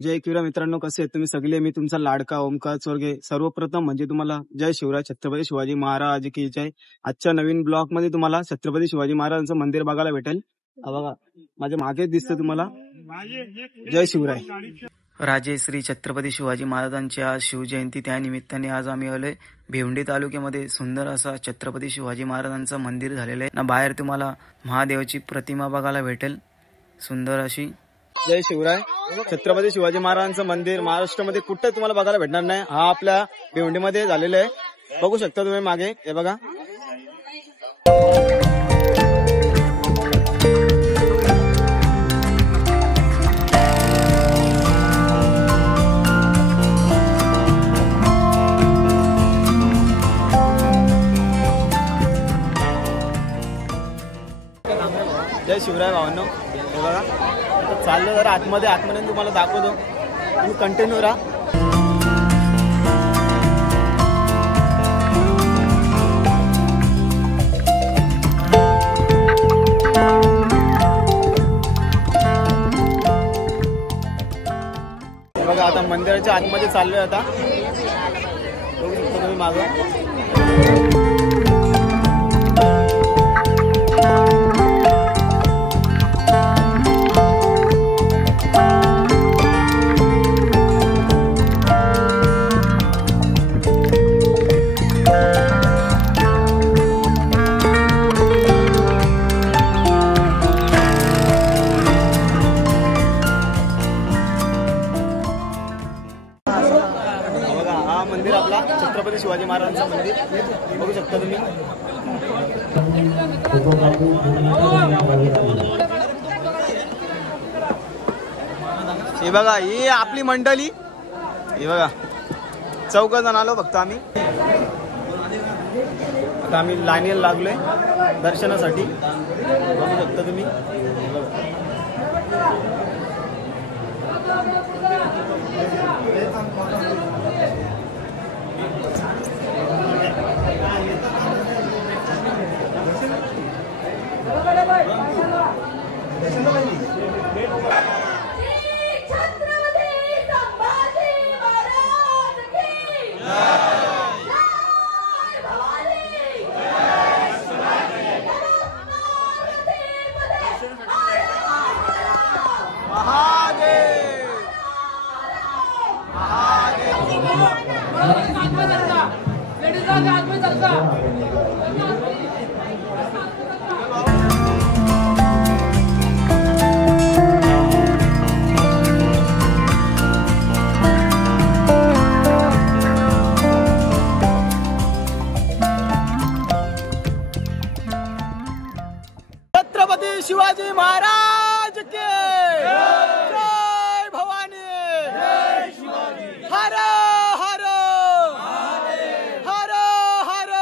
जय किरा मित्रांनो, कसे आहेत तुम्ही सगळे? मी तुमचा लाडका ओमकार चोरगे. सर्वप्रथम म्हणजे तुम्हाला जय शिवराय, छत्रपती शिवाजी महाराज की जय. आजच्या नवीन ब्लॉग मध्ये तुम्हाला छत्रपती शिवाजी महाराजांचं मंदिर बघायला भेटेल. बघा माझ्या मागे दिसतं तुम्हाला. जय शिवराय. राजे श्री छत्रपती शिवाजी महाराजांची आज शिवजयंती, त्या निमित्ताने आज आम्ही आलोय भिवंडी तालुक्यामध्ये. सुंदर असा छत्रपती शिवाजी महाराजांचं मंदिर झालेलं आहे ना. बाहेर तुम्हाला महादेवाची प्रतिमा बघायला भेटेल, सुंदर अशी. जय शिवराय. छत्रपती शिवाजी महाराजांचं मंदिर महाराष्ट्रामध्ये कुठं तुम्हाला बघायला भेटणार नाही. हा आपल्या भिवंडीमध्ये झालेलं आहे. बघू शकता तुम्ही मागे, हे बघा. जय शिवराय भावांनो. हे बघा चाललं जरा आतमध्ये तुम्हाला दाखवतो. तुम्ही कंटिन्यू राहा. हे बघा आता मंदिराच्या आतमध्ये चाललोय. आता बघू शकता तुम्ही मागं. मंदिर आपला छत्रपती शिवाजी महाराजांचं मंदिर बघू शकता तुम्ही. हे बघा ही आपली मंडळी. हे बघा 4 जण आलो फक्त आम्ही. आता आम्ही लाईनीला लागलोय दर्शनासाठी. बघू शकता तुम्ही. छत्रपती शिवाजी महाराज के जय भवानी. जय शिवाजी. हर हर हर हर.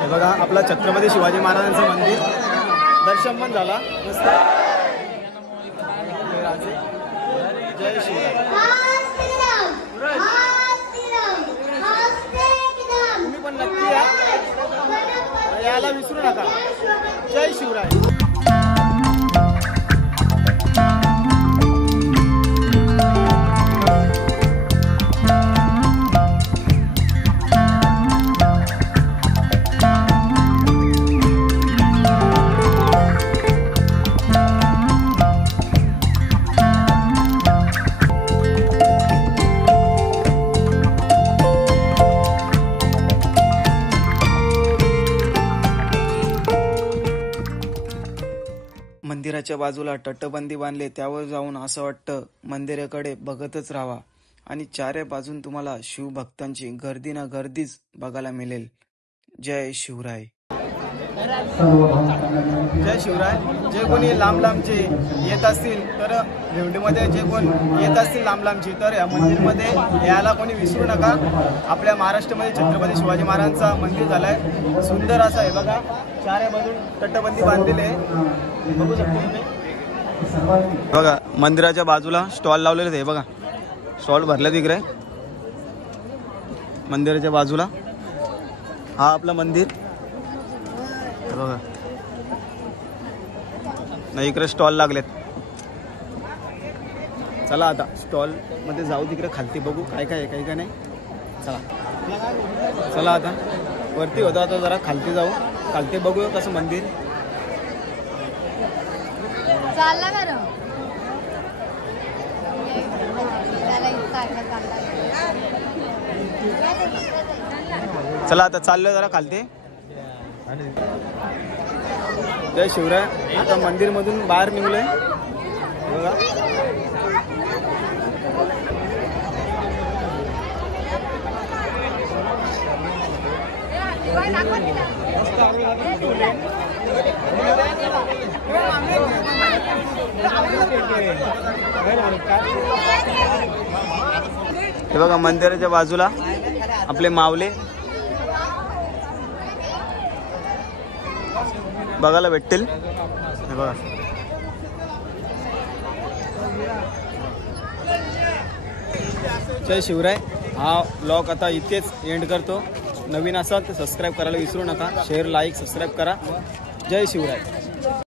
हे बघा आपला छत्रपती शिवाजी महाराजांचं मंदिर. दर्शन पण झाला मस्त. जय शिवराय. तुम्ही पण नक्की याला विसरू नका. जय शिवराय. मंदिराच्या बाजूला तटबंदी बांधले, त्यावर जाऊन असं वाटतं मंदिराकडे बघतच राहावा. आणि चारे बाजून तुम्हाला शिवभक्तांची गर्दी ना गर्दीच बघायला मिळेल. जय शिवराय. जय शिवराय. जे कोणी लांब लांबचे येत असतील तर भिवंडीमध्ये जे कोण येत असतील लांब लांबचे तर या मंदिरमध्ये यायला कोणी विसरू नका. आपल्या महाराष्ट्रामध्ये छत्रपती शिवाजी महाराजांचा मंदिर झालाय. सुंदर असं आहे बघा. चारे बाजून तटबंदी बांधलेली आहे. बघू शकतो तुम्ही. बघा मंदिराच्या बाजूला स्टॉल लावलेले आहे. बघा स्टॉल भरले तिकडे मंदिराच्या बाजूला. हा आपलं मंदिर हे बघा. नाही इकडे स्टॉल लागलेत. चला आता स्टॉल मध्ये जाऊ, तिकडे खालती बघू काय काय आहे, काय नाही. चला आता वरती होता, आता जरा खालती जाऊ, खालती बघूया कसं मंदिर. चालला बरं. चला आता चाललोय जरा खालती. जय शिवराय. आता मंदिर मधून बाहेर निघलोय बघा. हे बघा मंदिराच्या बाजूला आपले मावले बघायला भेटतील. हे बघा. जय शिवराय. हा ब्लॉग आता इथेच एंड करतो. नवीन असाल तर सबस्क्राईब करायला विसरू नका. शेअर, लाईक, सबस्क्राईब करा. जय शिवराय.